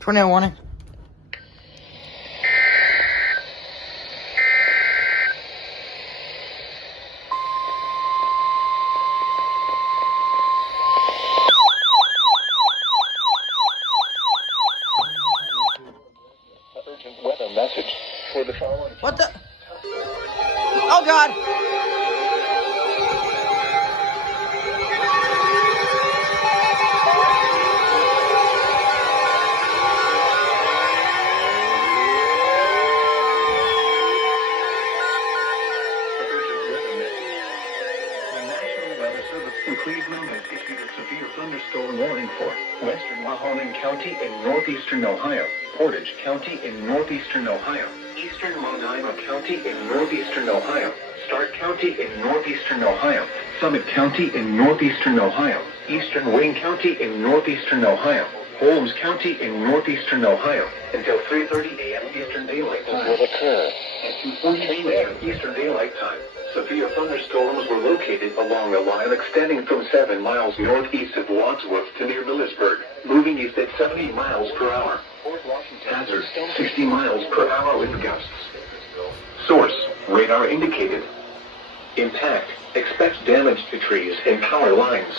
Tornado warning. Urgent weather message for the following. What the? Oh God! Urgent weather message. The National Weather Service in Cleveland has issued a severe thunderstorm warning for western Mahoning County in northeastern Ohio, Portage County in northeastern Ohio, eastern Monongahela County in northeastern Ohio, Stark County in northeastern Ohio, Summit County in northeastern Ohio, eastern Wayne County in northeastern Ohio, Holmes County in northeastern Ohio, until 3:30 a.m. Eastern Daylight Time will occur. At 2:42 a.m. Eastern Daylight Time, severe thunderstorms were located along a line extending from 7 miles northeast of Wadsworth to near Millersburg, moving east at 70 miles per hour. Hazard, 60 miles per hour wind gusts. Source, radar indicated. Impact, expect damage to trees and power lines.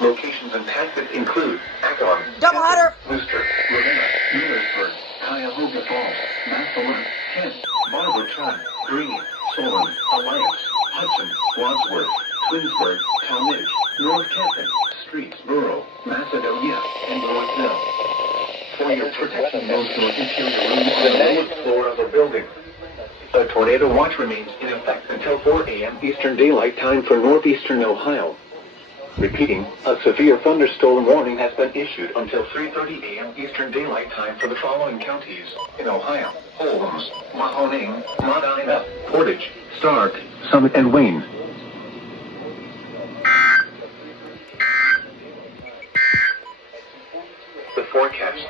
Locations impacted include Akron, Doubleheader. Worcester, Ravenna, Millersburg, Cuyahoga Falls, Massillon, Kent, Barber Tribe, Greene, Solon, Alliance, Hudson, Wadsworth, Twinsburg, Talmadge, North Canton, Streetsboro, Macedonia, and Northville. For your protection, those who are interior rooms on the lowest floor of the building. A tornado watch remains in effect until 4 a.m. Eastern Daylight Time for northeastern Ohio. Repeating, a severe thunderstorm warning has been issued until 3:30 a.m. Eastern Daylight Time for the following counties in Ohio: Holmes, Mahoning, Medina, Portage, Stark, Summit, and Wayne. The forecast.